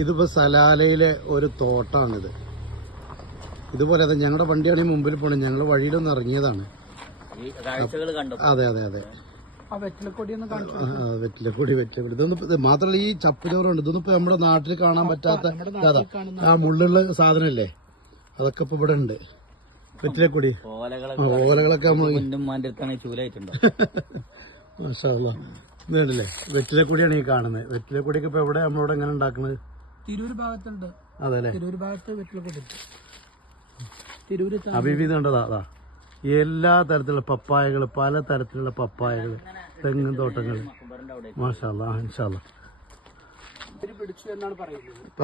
ഇതിപ്പോ സലാലയിലെ ഒരു തോട്ടാണിത്. ഇതുപോലെ അതെ ഞങ്ങളുടെ വണ്ടിയാണ് ഈ മുമ്പിൽ പോണത് ഞങ്ങൾ വഴിയിലൊന്ന് ഇറങ്ങിയതാണ്. ഈ കാഴ്ചകൾ കണ്ടു? അതെ അതെ അതെ. ആ വെറ്റിലക്കൊടി വെറ്റിലക്കൂടി. ഇതൊന്നും ഇത് മാത്രമല്ല ഈ ചപ്പുചോറുണ്ട് ഇതൊന്നും ഇപ്പൊ നമ്മുടെ നാട്ടിൽ കാണാൻ പറ്റാത്ത അതാ ആ മുള്ളുള്ള സാധനമല്ലേ അതൊക്കെ ഇപ്പൊ ഇവിടെ ഉണ്ട്. വെറ്റിലക്കൊടി. ഓലകളൊക്കെ ഓലകളൊക്കെ നമ്മൾ ചൂലായിട്ടുണ്ടോ? മാഷാല്ല ഇതുണ്ടല്ലേ? വെറ്റിലക്കൂടിയാണ് ഈ കാണുന്നത്. വെറ്റിലക്കൂടിയൊക്കെ ഇപ്പൊ എവിടെ നമ്മളോട് എങ്ങനെ ഉണ്ടാക്കുന്നത് തിരൂർ ഭാഗത്തുണ്ട്. അതെ തിരൂർ ഭാഗത്ത് വെറ്റിലക്കൊടി അഭിവി കണ്ടതാ അതാ എല്ലാ തരത്തിലുള്ള പപ്പായകൾ പല തരത്തിലുള്ള പപ്പായകൾ തെങ്ങും തോട്ടങ്ങൾ മാഷാല്ല ഇൻഷാല്ല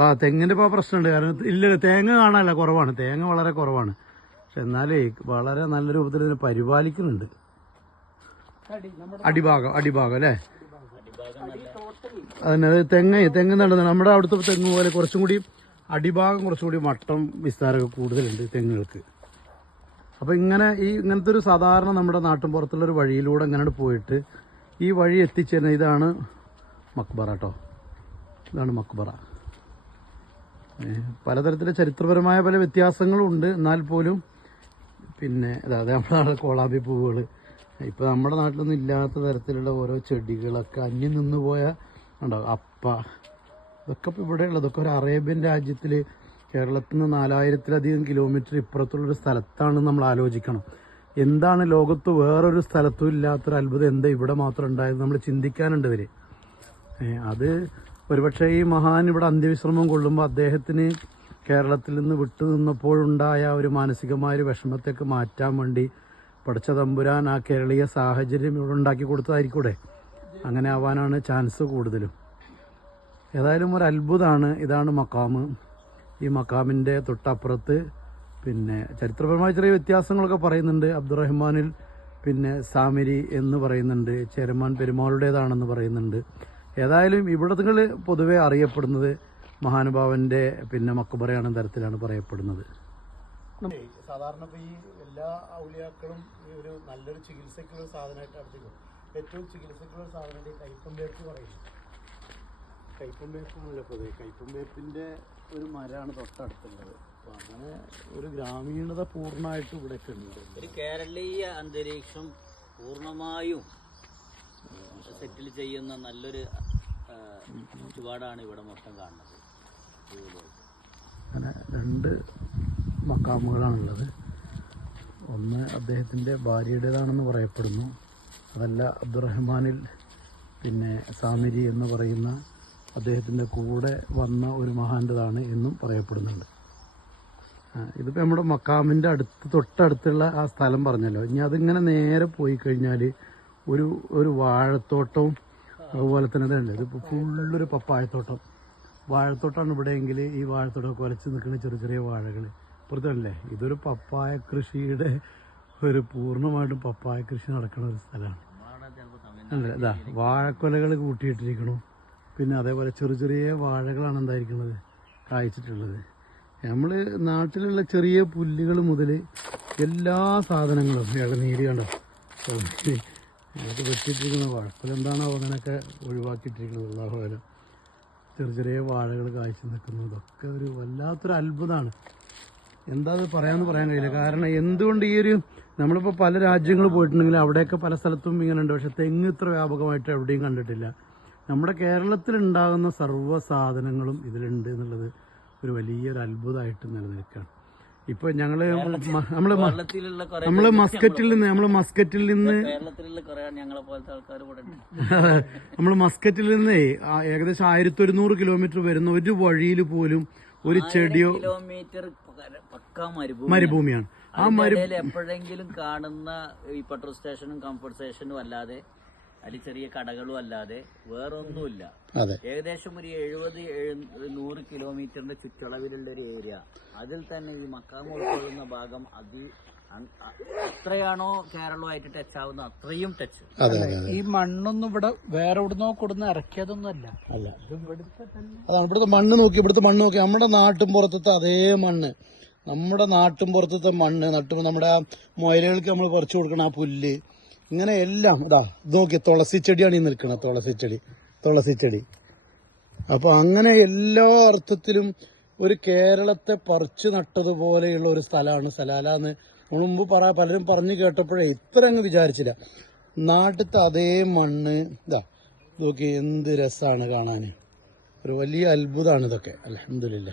ആ തെങ്ങിന്റെ ഇപ്പൊ പ്രശ്നമുണ്ട്. കാരണം ഇല്ല തേങ്ങ കാണാനല്ല കുറവാണ്. തേങ്ങ വളരെ കുറവാണ്. പക്ഷെ എന്നാലേ വളരെ നല്ല രൂപത്തിൽ ഇതിനെ പരിപാലിക്കുന്നുണ്ട്. അടിഭാഗം അടിഭാഗം അല്ലേ? അതന്നെ അത് തെങ്ങ് തെങ്ങ് നടുന്നത് നമ്മുടെ അവിടുത്തെ തെങ്ങ് പോലെ കുറച്ചും കൂടി അടിഭാഗം കുറച്ചും കൂടി മട്ടം വിസ്താരമൊക്കെ കൂടുതലുണ്ട് തെങ്ങുകൾക്ക്. അപ്പൊ ഇങ്ങനെ ഈ ഇങ്ങനത്തെ ഒരു സാധാരണ നമ്മുടെ നാട്ടിൻ പുറത്തുള്ള ഒരു വഴിയിലൂടെ ഇങ്ങനെ പോയിട്ട് ഈ വഴി എത്തിച്ചേരുന്ന ഇതാണ് മക്ബറ കേട്ടോ ഇതാണ് മക്ബറ. പലതരത്തിലെ ചരിത്രപരമായ പല വ്യത്യാസങ്ങളും ഉണ്ട്. എന്നാൽ പോലും പിന്നെ അതായത് നമ്മളാണ് കോളാബി പൂവുകൾ ഇപ്പൊ നമ്മുടെ നാട്ടിലൊന്നും ഇല്ലാത്ത തരത്തിലുള്ള ഓരോ ചെടികളൊക്കെ അന്യം നിന്ന് പോയ ഉണ്ടാവും അപ്പ. ഇതൊക്കെ ഇപ്പൊ ഇവിടെ ഉള്ളത് ഇതൊക്കെ ഒരു അറേബ്യൻ രാജ്യത്തിൽ കേരളത്തിൽ നിന്ന് നാലായിരത്തിലധികം കിലോമീറ്റർ ഇപ്പുറത്തുള്ളൊരു സ്ഥലത്താണ് നമ്മൾ ആലോചിക്കണം. എന്താണ് ലോകത്ത് വേറൊരു സ്ഥലത്തും ഇല്ലാത്തൊരു അത്ഭുതം? എന്താ ഇവിടെ മാത്രം ഉണ്ടായത്? നമ്മൾ ചിന്തിക്കാനുണ്ട് ഇവർ. അത് ഒരുപക്ഷെ ഈ മഹാൻ ഇവിടെ അന്ത്യവിശ്രമം കൊള്ളുമ്പോൾ അദ്ദേഹത്തിന് കേരളത്തിൽ നിന്ന് വിട്ടുനിന്നപ്പോഴുണ്ടായ ഒരു മാനസികമായ ഒരു വിഷമത്തെയൊക്കെ മാറ്റാൻ വേണ്ടി പഠിച്ച തമ്പുരാൻ ആ കേരളീയ സാഹചര്യം ഇവിടെ ഉണ്ടാക്കി കൊടുത്തതായിരിക്കൂടെ? അങ്ങനെ ആവാനാണ് ചാൻസ് കൂടുതലും. ഏതായാലും ഒരു അത്ഭുതമാണ് ഇതാണ് മക്കാമ് ഈ മക്കാമിന്റെ തൊട്ടപ്പുറത്ത് പിന്നെ ചരിത്രപരമായ ചെറിയ വ്യത്യാസങ്ങളൊക്കെ പറയുന്നുണ്ട്. അബ്ദുറഹ്മാനിൽ പിന്നെ സാമിരി എന്ന് പറയുന്നുണ്ട്. ചേരമാൻ പെരുമാളുടേതാണെന്ന് പറയുന്നുണ്ട്. ഏതായാലും ഇവിടത്തുകൾ പൊതുവെ അറിയപ്പെടുന്നത് മഹാനുഭാവന്റെ പിന്നെ മക്കുബറയാണെന്ന തരത്തിലാണ് പറയപ്പെടുന്നത്. സാധാരണ ഇപ്പോൾ ഈ എല്ലാ ഔലിയാക്കളും ഈ ഒരു നല്ലൊരു ചികിത്സയ്ക്കുള്ള സാധനമായിട്ട് അടുത്തേക്കും ഏറ്റവും ചികിത്സയ്ക്കുള്ള സാധനമായിട്ട് ഈ വേപ്പ് പറയും. കൈപ്പം വേപ്പാണല്ലോ പൊതുവെ. കൈപ്പം വേപ്പിന്റെ ഒരു മരമാണ് തൊട്ടടുത്തുള്ളത്. അപ്പോൾ അങ്ങനെ ഒരു ഗ്രാമീണത പൂർണമായിട്ട് ഇവിടെ ഉണ്ട്. ഒരു കേരളീയ അന്തരീക്ഷം പൂർണമായും സെറ്റിൽ ചെയ്യുന്ന നല്ലൊരു ചുറ്റുപാടാണ് ഇവിടെ മൊത്തം കാണുന്നത്. അങ്ങനെ രണ്ട് മക്കാമുകളാണുള്ളത്. ഒന്ന് അദ്ദേഹത്തിന്റെ ഭാര്യയുടേതാണെന്ന് പറയപ്പെടുന്നു. അതല്ല അബ്ദുറഹ്മാനിൽ പിന്നെ സാമിരി എന്ന് പറയുന്ന അദ്ദേഹത്തിന്റെ കൂടെ വന്ന ഒരു മഹാന്റെതാണ് എന്നും പറയപ്പെടുന്നുണ്ട്. ഇതിപ്പോൾ നമ്മുടെ മക്കാമിന്റെ അടുത്ത് തൊട്ടടുത്തുള്ള ആ സ്ഥലം പറഞ്ഞല്ലോ. ഇനി അതിങ്ങനെ നേരെ പോയി കഴിഞ്ഞാൽ ഒരു ഒരു വാഴത്തോട്ടവും അതുപോലെ തന്നെ ഇതുണ്ട്. ഇതിപ്പോൾ ഫുള്ളൊരു പപ്പായത്തോട്ടം. വാഴത്തോട്ടമാണ് ഇവിടെയെങ്കിൽ ഈ വാഴത്തോട്ടം കുലച്ച് നിൽക്കുന്ന ചെറിയ ചെറിയ വാഴകൾ പുറത്തല്ലേ ഇതൊരു പപ്പായ കൃഷിയുടെ ഒരു പൂർണമായിട്ടും പപ്പായ കൃഷി നടക്കുന്ന ഒരു സ്ഥലമാണ്. അല്ലേ? ഇതാ വാഴക്കൊലകൾ കൂട്ടിയിട്ടിരിക്കണു. പിന്നെ അതേപോലെ ചെറിയ ചെറിയ വാഴകളാണ് എന്തായിരിക്കുന്നത്? കായ്ച്ചിട്ടുള്ളത്. നമ്മൾ നാട്ടിലുള്ള ചെറിയ പുല്ലുകൾ മുതൽ എല്ലാ സാധനങ്ങളും ഇളനീര് കണ്ടോ? ഇയാൾക്ക് വെട്ടിയിട്ടിരിക്കുന്ന വാഴക്കൊല എന്താണോ അങ്ങനെയൊക്കെ ഒഴിവാക്കിയിട്ടിരിക്കുന്നത് ഉള്ളാഹുലം ചെറിയ ചെറിയ വാഴകൾ കായ്ച്ചു നിൽക്കുന്നത് ഇതൊക്കെ ഒരു വല്ലാത്തൊരു അത്ഭുതമാണ്. എന്താ അത് പറയാന്ന് പറയാൻ കഴിയില്ല. കാരണം എന്തുകൊണ്ട് ഈ ഒരു നമ്മളിപ്പോൾ പല രാജ്യങ്ങൾ പോയിട്ടുണ്ടെങ്കിൽ അവിടെയൊക്കെ പല സ്ഥലത്തും ഇങ്ങനെ ഉണ്ട് പക്ഷെ തെങ്ങ് ഇത്ര വ്യാപകമായിട്ട് എവിടെയും കണ്ടിട്ടില്ല. നമ്മുടെ കേരളത്തിൽ ഉണ്ടാകുന്ന സർവ സാധനങ്ങളും ഇതിലുണ്ട് എന്നുള്ളത് ഒരു വലിയൊരു അത്ഭുതമായിട്ട് നിലനിൽക്കുകയാണ്. ഇപ്പൊ ഞങ്ങൾ നമ്മൾ നമ്മൾ മസ്കറ്റിൽ നിന്ന് നമ്മൾ മസ്കറ്റിൽ നിന്ന് നമ്മൾ മസ്കറ്റിൽ നിന്ന് ഏകദേശം ആയിരത്തി ഒരുന്നൂറ് കിലോമീറ്റർ വരുന്ന ഒരു വഴിയിൽ പോലും ഒരു ചെടിയോ കിലോമീറ്റർ പക്കാ മരുഭൂമി മരുഭൂമിയാണ്. ആ മരുഭൂമി എപ്പോഴെങ്കിലും കാണുന്ന ഈ പെട്രോൾ സ്റ്റേഷനും കംഫർട്ട് സ്റ്റേഷനും അല്ലാതെ അതിൽ ചെറിയ കടകളും അല്ലാതെ വേറൊന്നുമില്ല. അതെ. ഏകദേശം ഒരു എഴുപത് എഴു- നൂറ് കിലോമീറ്ററിന്റെ ചുറ്റളവിലുള്ള ഒരു ഏരിയ. അതിൽ തന്നെ ഈ മക്കാമ് ഉൾക്കൊള്ളുന്ന ഭാഗം അതി എത്രയാണോ കേരളമായിട്ട് ടച്ച് ആവുന്ന അത്രയും ടച്ച് ഈ മണ്ണൊന്നും ഇവിടെ വേറെ ഇവിടുന്നോ കൊടുന്ന് ഇറക്കിയതൊന്നും അല്ല. അല്ല. ഇത് ഇവിടുത്തെ തന്നെ. അതാണ് ഇവിടുത്തെ മണ്ണ് നോക്കി ഇവിടുത്തെ മണ്ണ് നോക്കി. നമ്മുടെ നാട്ടും പുറത്തത്തെ അതേ മണ്ണ്. നമ്മുടെ നാട്ടും പുറത്തത്തെ മണ്ണ് നട്ടുമ്പോൾ നമ്മുടെ ആ മുയലുകൾക്ക് നമ്മൾ കുറച്ച് കൊടുക്കണം ആ പുല്ല്. ഇങ്ങനെ എല്ലാം ഇതാ ഇത് നോക്കി തുളസി ചെടിയാണ് ഈ നിൽക്കുന്നത് തുളസി ചെടി തുളസി ചെടി. അപ്പോൾ അങ്ങനെ എല്ലാ അർത്ഥത്തിലും ഒരു കേരളത്തെ പറിച്ചു നട്ടതുപോലെയുള്ള ഒരു സ്ഥലമാണ് സലാല എന്ന് മുമ്പ് പറ പലരും പറഞ്ഞു കേട്ടപ്പോഴേ ഇത്ര അങ്ങ് വിചാരിച്ചില്ല. നാട്ടിലത്തെ അതേ മണ്ണ് ഇതാ നോക്കി എന്ത് രസമാണ് കാണാൻ ഒരു വലിയ അത്ഭുതമാണ് ഇതൊക്കെ അലഹമില്ല